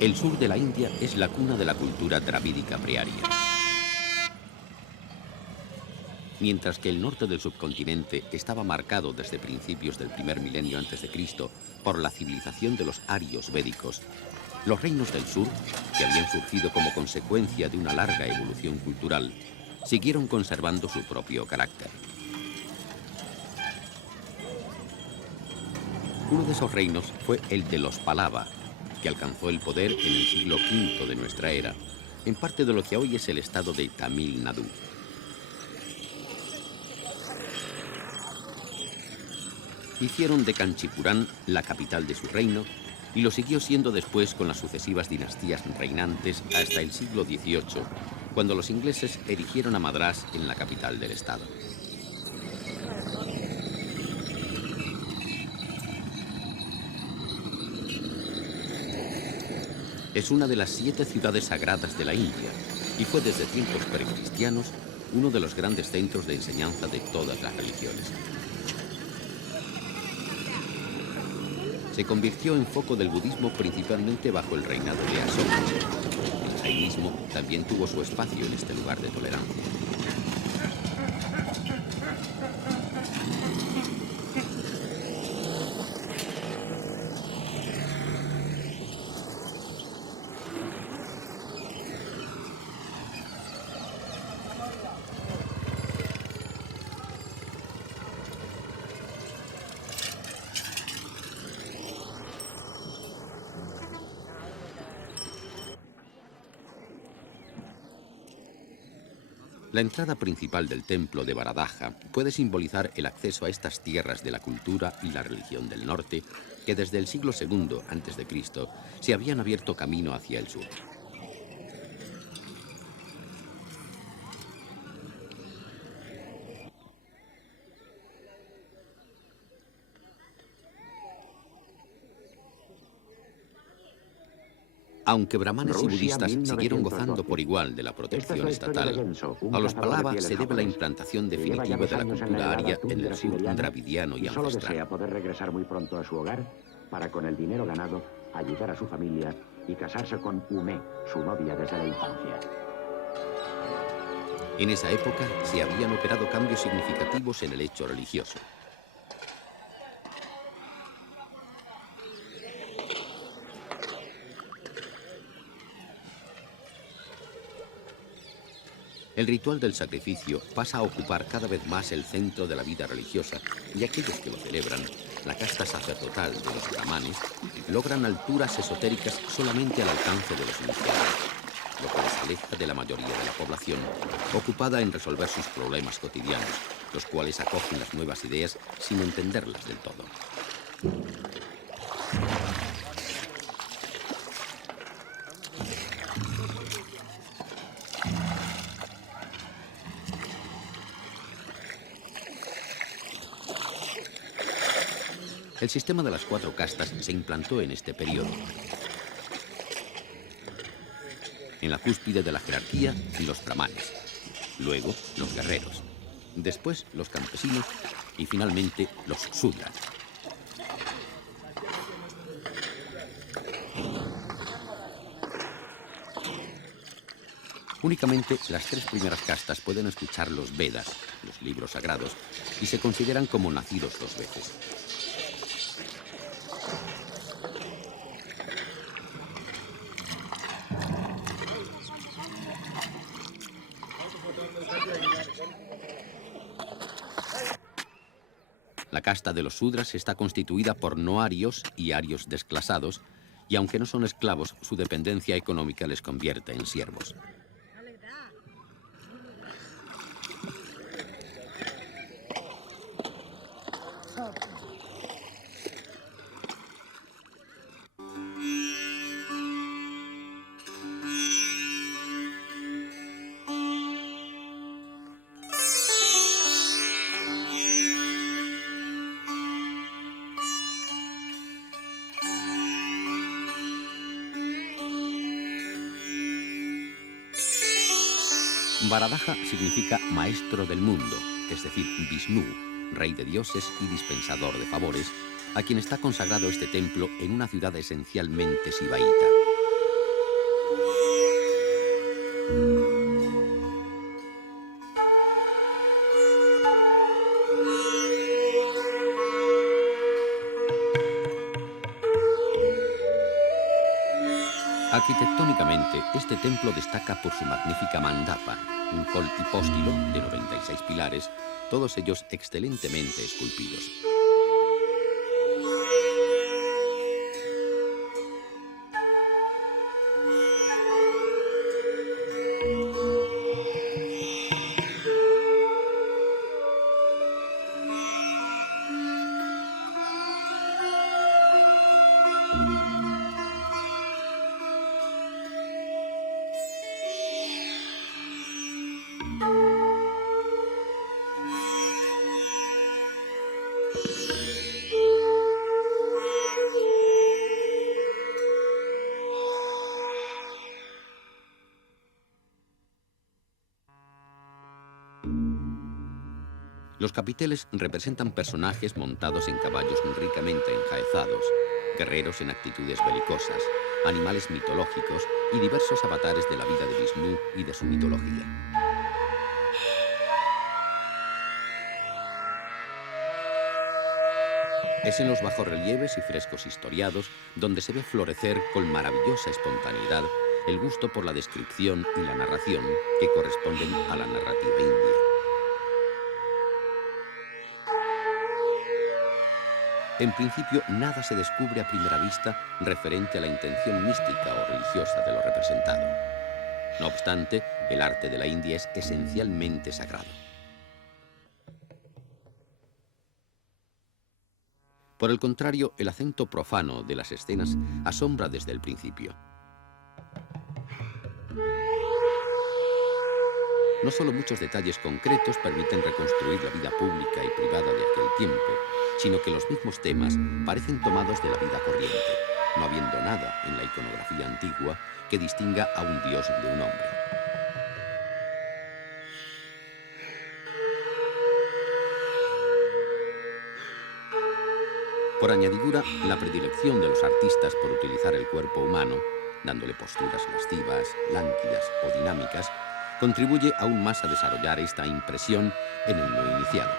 El sur de la India es la cuna de la cultura dravídica prearia. Mientras que el norte del subcontinente estaba marcado desde principios del primer milenio antes de Cristo por la civilización de los arios védicos, los reinos del sur, que habían surgido como consecuencia de una larga evolución cultural, siguieron conservando su propio carácter. Uno de esos reinos fue el de los Pallava, que alcanzó el poder en el siglo V de nuestra era, en parte de lo que hoy es el estado de Tamil Nadu. Hicieron de Kanchipurán la capital de su reino y lo siguió siendo después con las sucesivas dinastías reinantes hasta el siglo XVIII, cuando los ingleses erigieron a Madrás en la capital del estado. Es una de las 7 ciudades sagradas de la India y fue desde tiempos precristianos uno de los grandes centros de enseñanza de todas las religiones. Se convirtió en foco del budismo principalmente bajo el reinado de Asoka. El jainismo también tuvo su espacio en este lugar de tolerancia. La entrada principal del templo de Varadaja puede simbolizar el acceso a estas tierras de la cultura y la religión del norte que desde el siglo II a.C. se habían abierto camino hacia el sur. Aunque brahmanes y budistas siguieron gozando por igual de la protección estatal, a los Pallava se debe la implantación definitiva de la cultura aria en el sur dravidiano y ancestral. Desea poder regresar muy pronto a su hogar para, con el dinero ganado, ayudar a su familia y casarse con Ume, su novia desde la infancia. En esa época se habían operado cambios significativos en el hecho religioso. El ritual del sacrificio pasa a ocupar cada vez más el centro de la vida religiosa y aquellos que lo celebran, la casta sacerdotal de los brahmanes, logran alturas esotéricas solamente al alcance de los iniciados, lo que les aleja de la mayoría de la población, ocupada en resolver sus problemas cotidianos, los cuales acogen las nuevas ideas sin entenderlas del todo. El sistema de las 4 castas se implantó en este periodo. En la cúspide de la jerarquía, los brahmanes, luego los guerreros, después los campesinos y finalmente los sudras. Únicamente las 3 primeras castas pueden escuchar los Vedas, los libros sagrados, y se consideran como nacidos 2 veces. La casta de los sudras está constituida por no arios y arios desclasados, y aunque no son esclavos, su dependencia económica les convierte en siervos. Varadaja significa maestro del mundo, es decir, Vishnu, rey de dioses y dispensador de favores, a quien está consagrado este templo en una ciudad esencialmente sivaíta. Arquitectónicamente, este templo destaca por su magnífica mandapa, un hall hipóstilo de 96 pilares, todos ellos excelentemente esculpidos. Los capiteles representan personajes montados en caballos ricamente enjaezados, guerreros en actitudes belicosas, animales mitológicos y diversos avatares de la vida de Vishnu y de su mitología. Es en los bajorrelieves y frescos historiados donde se ve florecer con maravillosa espontaneidad el gusto por la descripción y la narración que corresponden a la narrativa india. En principio, nada se descubre a primera vista referente a la intención mística o religiosa de lo representado. No obstante, el arte de la India es esencialmente sagrado. Por el contrario, el acento profano de las escenas asombra desde el principio. No solo muchos detalles concretos permiten reconstruir la vida pública y privada de aquel tiempo, sino que los mismos temas parecen tomados de la vida corriente, no habiendo nada en la iconografía antigua que distinga a un dios de un hombre. Por añadidura, la predilección de los artistas por utilizar el cuerpo humano, dándole posturas lascivas, lánguidas o dinámicas, contribuye aún más a desarrollar esta impresión en el no iniciado.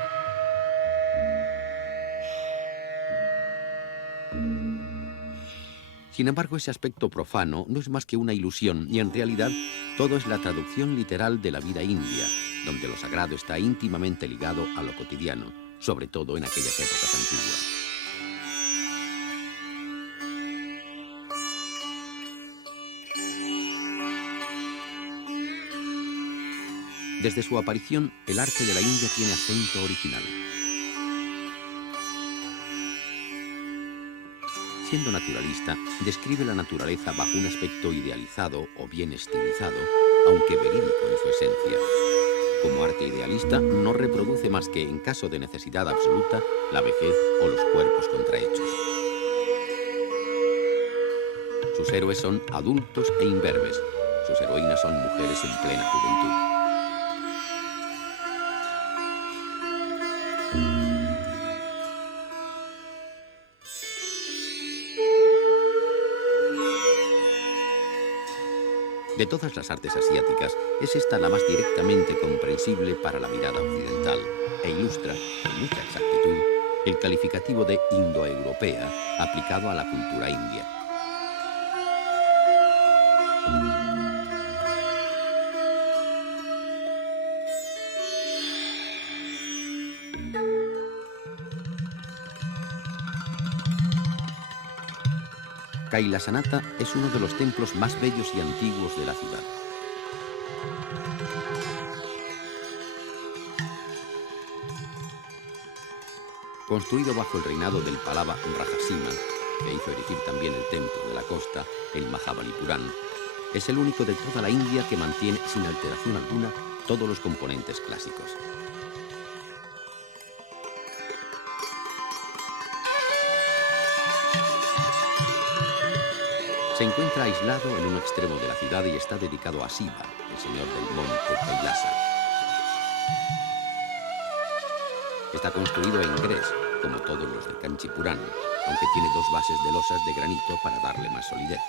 Sin embargo, ese aspecto profano no es más que una ilusión y en realidad todo es la traducción literal de la vida india, donde lo sagrado está íntimamente ligado a lo cotidiano, sobre todo en aquellas épocas antiguas. Desde su aparición, el arte de la India tiene acento original. Siendo naturalista, describe la naturaleza bajo un aspecto idealizado o bien estilizado, aunque verídico en su esencia. Como arte idealista, no reproduce más que, en caso de necesidad absoluta, la vejez o los cuerpos contrahechos. Sus héroes son adultos e imberbes. Sus heroínas son mujeres en plena juventud. De todas las artes asiáticas, es esta la más directamente comprensible para la mirada occidental e ilustra, con mucha exactitud, el calificativo de indoeuropea aplicado a la cultura india. Kailasanatha es uno de los templos más bellos y antiguos de la ciudad. Construido bajo el reinado del Pallava Rajasima, que hizo erigir también el templo de la costa, el Mahabalipuram, es el único de toda la India que mantiene sin alteración alguna todos los componentes clásicos. Se encuentra aislado en un extremo de la ciudad y está dedicado a Shiva, el señor del monte Kailasa. Está construido en grés, como todos los de Kanchipuram, aunque tiene dos bases de losas de granito para darle más solidez.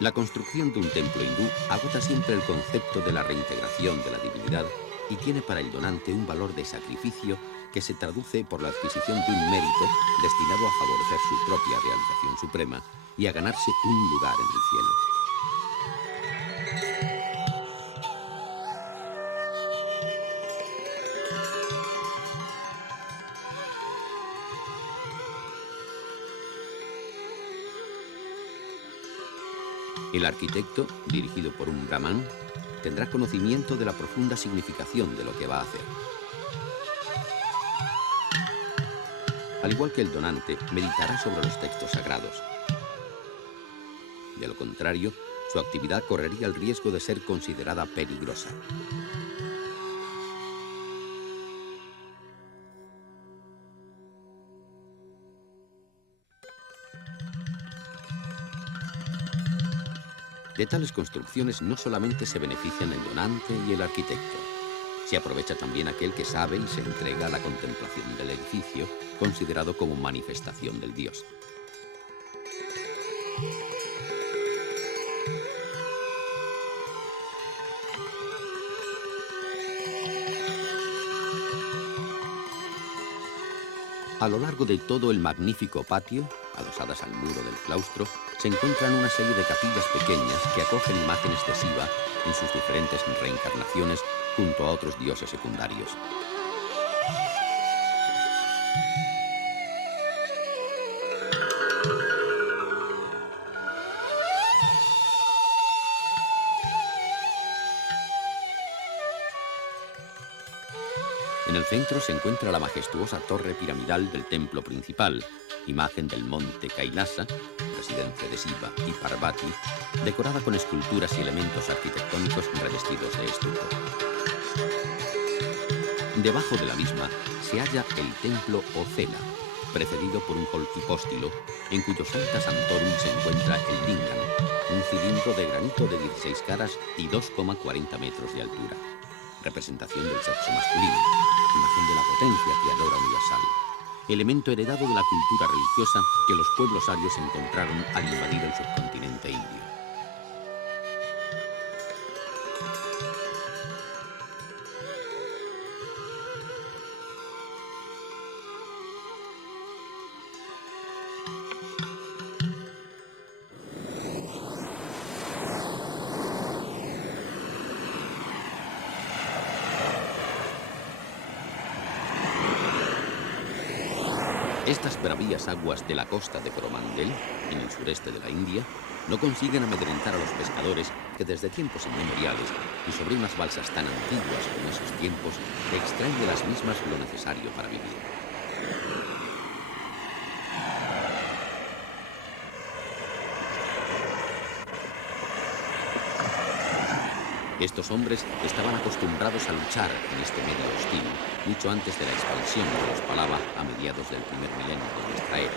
La construcción de un templo hindú agota siempre el concepto de la reintegración de la divinidad y tiene para el donante un valor de sacrificio que se traduce por la adquisición de un mérito destinado a favorecer su propia realización suprema y a ganarse un lugar en el cielo. El arquitecto, dirigido por un brahman, tendrá conocimiento de la profunda significación de lo que va a hacer. Al igual que el donante, meditará sobre los textos sagrados. De lo contrario, su actividad correría el riesgo de ser considerada peligrosa. De tales construcciones no solamente se benefician el donante y el arquitecto. Se aprovecha también aquel que sabe y se entrega a la contemplación del edificio, considerado como manifestación del Dios. A lo largo de todo el magnífico patio, adosadas al muro del claustro, se encuentran una serie de capillas pequeñas que acogen imágenes de Shiva en sus diferentes reencarnaciones junto a otros dioses secundarios. En el centro se encuentra la majestuosa torre piramidal del templo principal, imagen del monte Kailasa, residencia de Shiva y Parvati, decorada con esculturas y elementos arquitectónicos revestidos de estuco. Debajo de la misma se halla el templo Ocela, precedido por un holquipóstilo, en cuyo Sancta Sanctorum se encuentra el Lingam, un cilindro de granito de 16 caras y 2,40 metros de altura, representación del sexo masculino, imagen de la potencia creadora universal, elemento heredado de la cultura religiosa que los pueblos arios encontraron al invadir el subcontinente indio. Estas bravías aguas de la costa de Coromandel, en el sureste de la India, no consiguen amedrentar a los pescadores que desde tiempos inmemoriales y sobre unas balsas tan antiguas como esos tiempos extraen de las mismas lo necesario para vivir. Estos hombres estaban acostumbrados a luchar en este medio hostil, mucho antes de la expansión de los Pallava a mediados del primer milenio de nuestra era.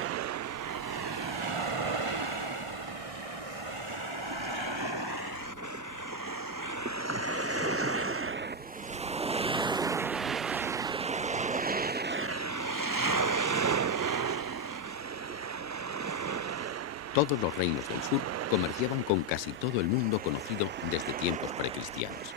Todos los reinos del sur comerciaban con casi todo el mundo conocido desde tiempos precristianos.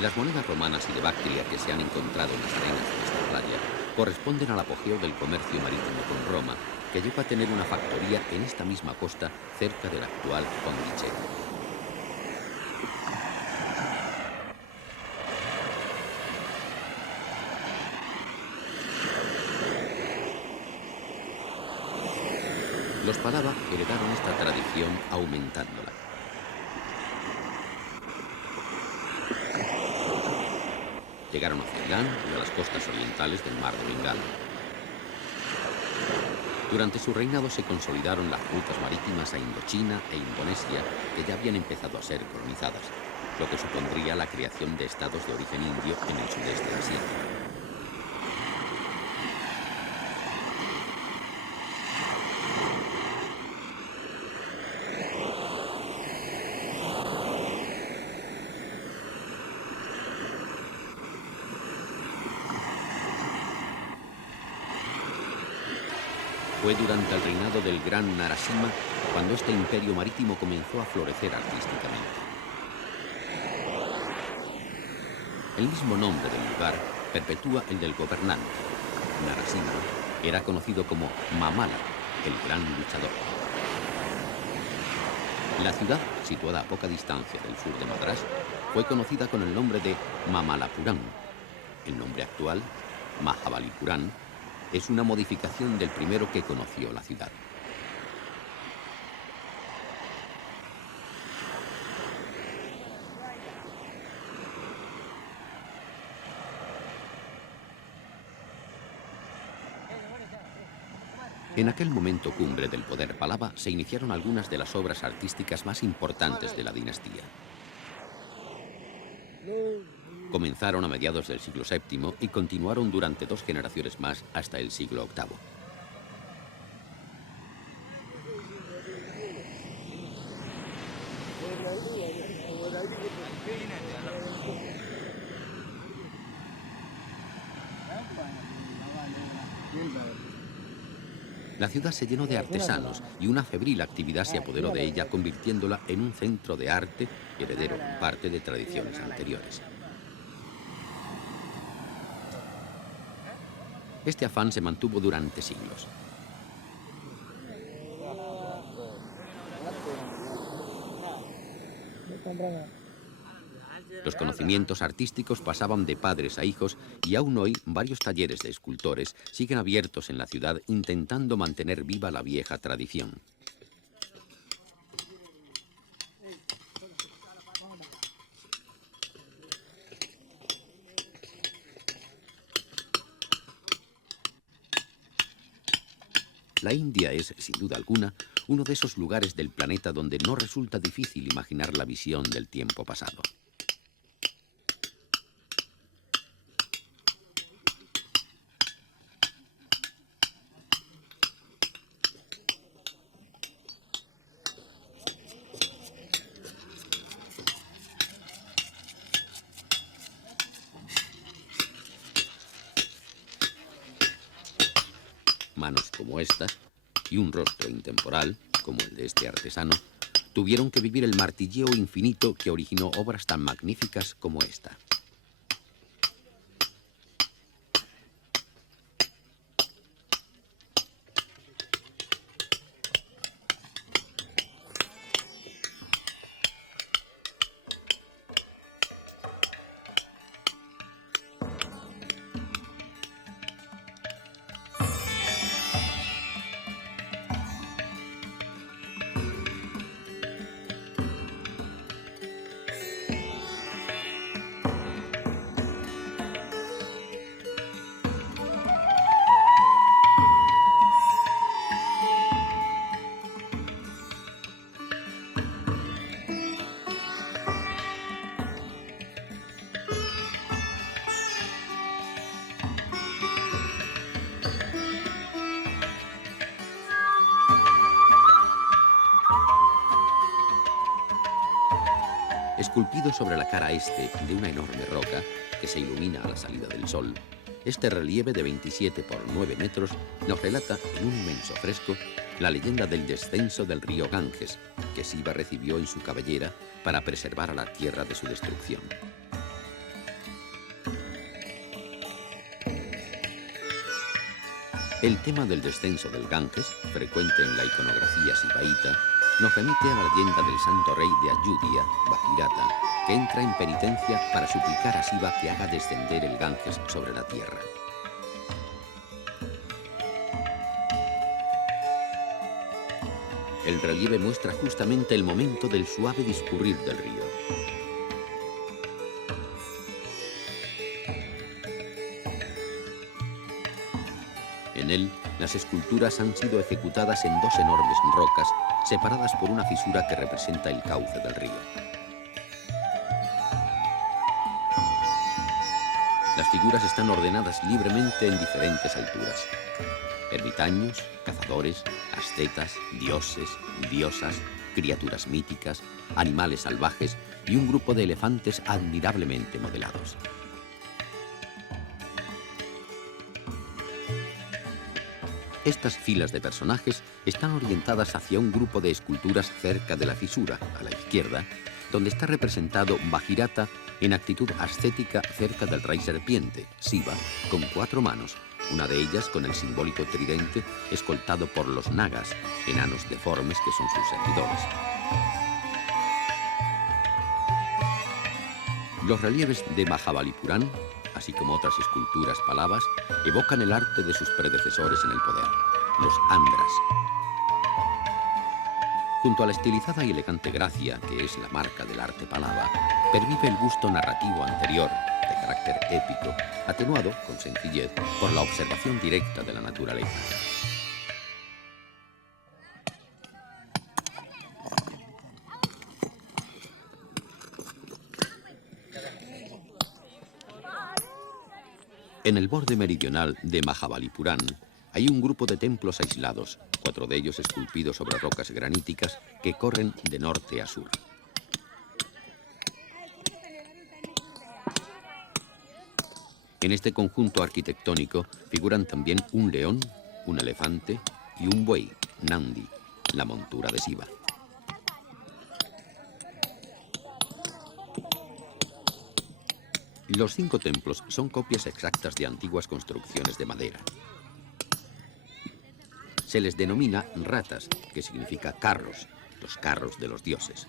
Las monedas romanas y de Bactria que se han encontrado en las arenas de esta playa corresponden al apogeo del comercio marítimo con Roma, que llegó a tener una factoría en esta misma costa cerca del actual Pondicherry. Los Pallava heredaron esta tradición aumentándola. Llegaron a Ceilán y a las costas orientales del mar de Bengala. Durante su reinado se consolidaron las rutas marítimas a Indochina e Indonesia, que ya habían empezado a ser colonizadas, lo que supondría la creación de estados de origen indio en el sudeste asiático. Fue durante el reinado del gran Narasimha cuando este imperio marítimo comenzó a florecer artísticamente. El mismo nombre del lugar perpetúa el del gobernante. Narasimha era conocido como Mamala, el gran luchador. La ciudad, situada a poca distancia del sur de Madrás, fue conocida con el nombre de Mamalapuram. El nombre actual, Mahabalipuram, es una modificación del primero que conoció la ciudad. En aquel momento cumbre del poder Pallava se iniciaron algunas de las obras artísticas más importantes de la dinastía. Comenzaron a mediados del siglo VII y continuaron durante 2 generaciones más hasta el siglo VIII. La ciudad se llenó de artesanos y una febril actividad se apoderó de ella, convirtiéndola en un centro de arte, heredero en parte de tradiciones anteriores. Este afán se mantuvo durante siglos. Los conocimientos artísticos pasaban de padres a hijos y aún hoy varios talleres de escultores siguen abiertos en la ciudad intentando mantener viva la vieja tradición. La India es, sin duda alguna, uno de esos lugares del planeta donde no resulta difícil imaginar la visión del tiempo pasado. Manos como estas y un rostro intemporal, como el de este artesano, tuvieron que vivir el martilleo infinito que originó obras tan magníficas como esta. Esculpido sobre la cara este de una enorme roca que se ilumina a la salida del sol, este relieve de 27 por 9 metros nos relata en un inmenso fresco la leyenda del descenso del río Ganges, que Shiva recibió en su cabellera para preservar a la tierra de su destrucción. El tema del descenso del Ganges, frecuente en la iconografía sibaíta, nos remite a la leyenda del santo rey de Ayodhya, Bhagirata, que entra en penitencia para suplicar a Shiva que haga descender el Ganges sobre la tierra. El relieve muestra justamente el momento del suave discurrir del río. En él, las esculturas han sido ejecutadas en 2 enormes rocas, separadas por una fisura que representa el cauce del río. Las figuras están ordenadas libremente en diferentes alturas. Ermitaños, cazadores, ascetas, dioses, diosas, criaturas míticas, animales salvajes y un grupo de elefantes admirablemente modelados. Estas filas de personajes están orientadas hacia un grupo de esculturas cerca de la fisura, a la izquierda, donde está representado Bajirata en actitud ascética cerca del rey serpiente, Shiva, con 4 manos, una de ellas con el simbólico tridente escoltado por los nagas, enanos deformes que son sus servidores. Los relieves de Mahabalipuram, así como otras esculturas palavas, evocan el arte de sus predecesores en el poder, los Andhras. Junto a la estilizada y elegante gracia, que es la marca del arte palava, pervive el gusto narrativo anterior, de carácter épico, atenuado, con sencillez, por la observación directa de la naturaleza. En el borde meridional de Mahabalipuram hay un grupo de templos aislados, 4 de ellos esculpidos sobre rocas graníticas que corren de norte a sur. En este conjunto arquitectónico figuran también un león, un elefante y un buey, Nandi, la montura de Shiva. Los 5 templos son copias exactas de antiguas construcciones de madera. Se les denomina ratas, que significa carros, los carros de los dioses.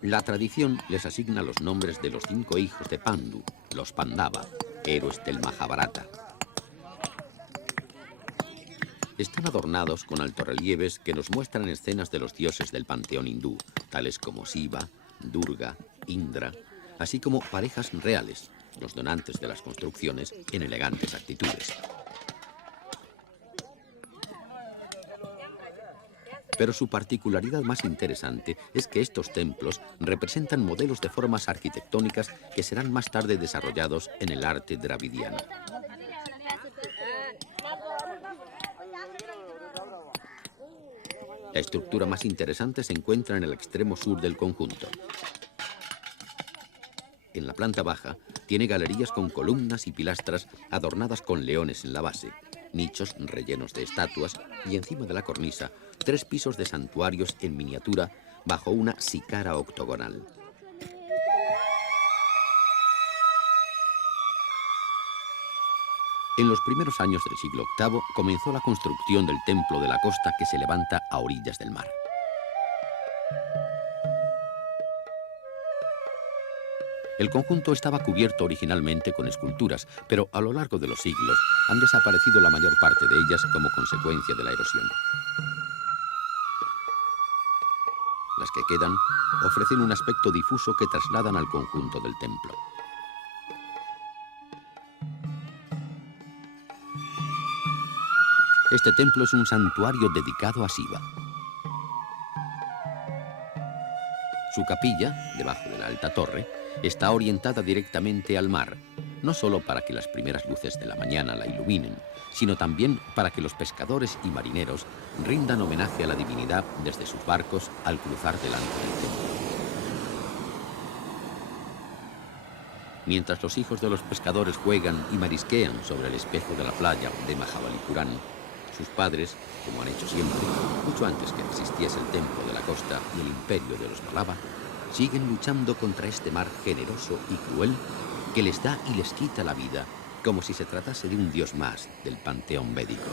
La tradición les asigna los nombres de los 5 hijos de Pandu, los Pandava, héroes del Mahabharata. Están adornados con altorrelieves que nos muestran escenas de los dioses del panteón hindú, tales como Shiva, Durga, Indra, así como parejas reales, los donantes de las construcciones en elegantes actitudes. Pero su particularidad más interesante es que estos templos representan modelos de formas arquitectónicas que serán más tarde desarrollados en el arte dravidiano. La estructura más interesante se encuentra en el extremo sur del conjunto. En la planta baja tiene galerías con columnas y pilastras adornadas con leones en la base, nichos rellenos de estatuas y encima de la cornisa 3 pisos de santuarios en miniatura bajo una sicara octogonal. En los primeros años del siglo VIII comenzó la construcción del templo de la costa que se levanta a orillas del mar. El conjunto estaba cubierto originalmente con esculturas, pero a lo largo de los siglos han desaparecido la mayor parte de ellas como consecuencia de la erosión. Las que quedan ofrecen un aspecto difuso que trasladan al conjunto del templo. Este templo es un santuario dedicado a Shiva. Su capilla, debajo de la alta torre, está orientada directamente al mar, no solo para que las primeras luces de la mañana la iluminen, sino también para que los pescadores y marineros rindan homenaje a la divinidad desde sus barcos al cruzar delante del templo. Mientras los hijos de los pescadores juegan y marisquean sobre el espejo de la playa de Mahabalipuram, sus padres, como han hecho siempre, mucho antes que existiese el templo de la costa y el imperio de los Pallava, siguen luchando contra este mar generoso y cruel que les da y les quita la vida, como si se tratase de un dios más del panteón védico.